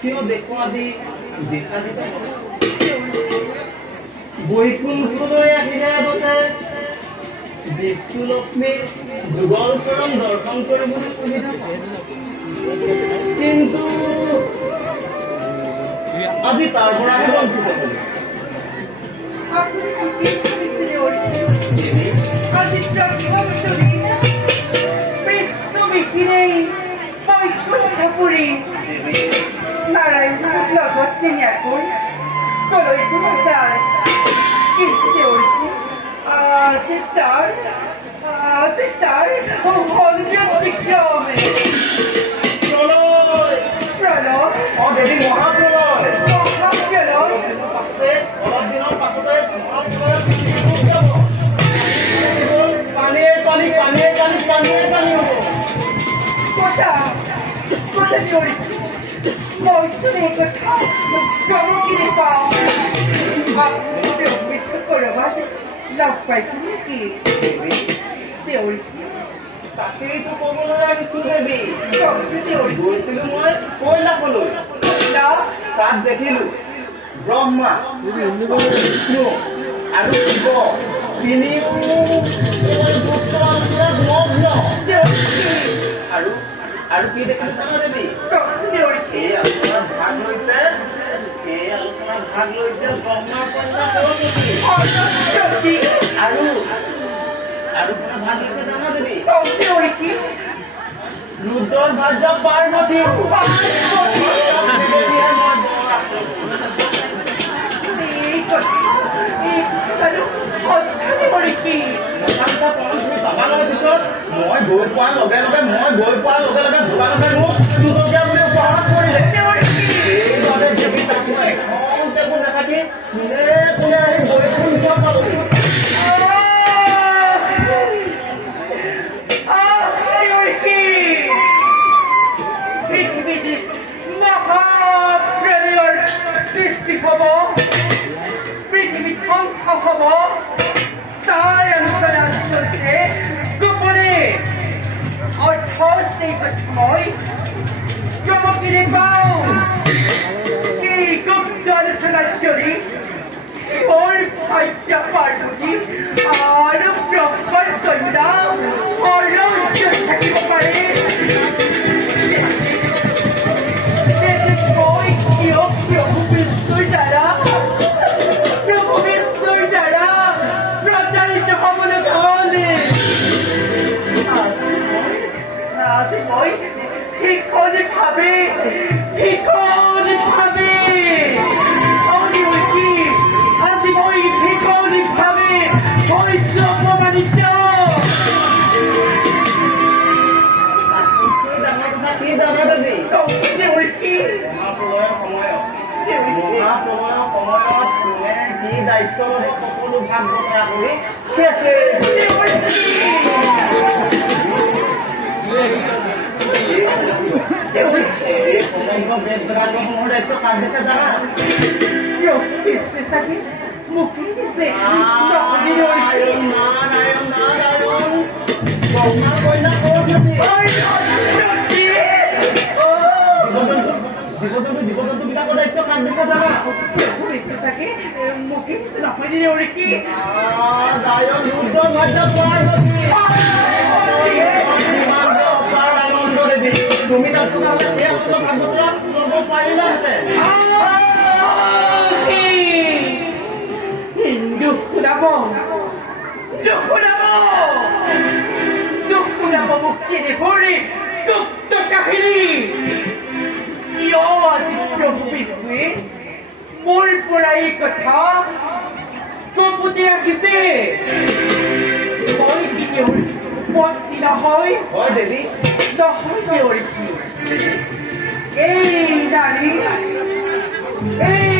কিয় দেখো আদি দেখা দিতে বৈকুণ্ঠলৈ আহিলে আগতে বিষ্ণুলক্ষ্মীৰ যুগল চৰণ দৰ্শন কৰিবলৈ সুবিধা পায় কিন্তু আজি তাৰ পৰাহে বঞ্চিত হলো নাৰায়ণেৰ লগত নিয়াকৈ কলৈ কোনো যায় কিন্তু দেউৰী আজি তাৰ হলবিয়ত বিক্ৰমে প্ৰলয় প্ৰণয় অ দেৱী মহাপ্ৰলয় মহাপ্ৰলয় অলপ দিনৰ পাছতে মহাপ্ৰলয় যাব পানীয়ে পানী পানীয়ে পানী পানীয়ে পানী হ'ব কথা দেউৰী মই শুনে কথা গমকিনি পাওঁ দেউৰী কৰবাত লগ পাইছো নেকি দেউৰী তাকেইতো ক'বলৈ আহিছো দেৱী কওকচোন দেউৰী গৈছিলো মই কৈলাশলৈ তাত দেখিলো ব্ৰহ্মা বিষ্ণু আৰু শিৱ তিনিও মগ্ন আৰু কি দেখিলো জানা দেৱী কওকচোন দেউৰী এই আলোচনাত ভাগ লৈছে ব্ৰহ্মাৰ কন্যা সৰস্বতী আৰু কোনে ভাগ লৈছে জানা দেৱী দেউৰী কি ৰুদ্ৰৰ ভাৰ্যা পাৰ্বতীও মই গৈ পোৱাৰ লগে লগে ভগৱানে মোক দুটকীয়া বুলি উপহাৰ কৰিলে সেইবাবে দেৱী তাক মই এখন টেবুল নাথাকি কোনে কোনে আহি বৈকুণ্ঠ পালোহি মহাপ্ৰলয়ৰ সৃষ্টি হ'ব পৃথিৱী ধ্বংস হ'ব তাৰ আলোচনা চলিছে গোপনে অৰ্থ সেই মই গমকিনি পাওঁ এই গুপ্ত আলোচনাত যদি মোৰ ভাৰ্যা পাৰ্বতী আৰু ব্ৰহ্মাৰ কন্যা সৰস্বতী থাকিব পাৰে প্রভু বিষ্ণুর দ্বারা প্রচারিত হবলে ধনে আজি মই শিকনি ভাবে আজি মই শিকনি ভাবে হৈছো অপমানিত কি জানা দেৱী মহাপ্ৰলয়ৰ সময়ত কোনে কি দায়িত্ব ল'ব সকলো ভাগ বতৰা কৰি শেষে দায়িত্ব কাক দিছে জানা মুক্তি দিছে ব্ৰহ্মাৰ কন্যা সৰস্বতী জীৱ-জন্তু বিলাকৰ দায়িত্ব কাক দিছে জানা মুক্তি দিছে নহয় দেউৰী কি ৰুদ্ৰ ভাৰ্যা পাৰ্বতী আনন্দ দেৱী তুমি তাৰপিছত ভাগ বতৰা ল'ব পাৰিলাহেঁতেন দুখ শুনাব মুক্তি দেৱৰী গুপ্ত কাহিনী কিয় আজি প্ৰভু বিষ্ণুৱে মোৰ পৰা এই কথা কপুতি ৰাখিছে মই কি দেউৰী পত্নী নহয় দেৱী নহয় দেউৰী এই নাৰী এই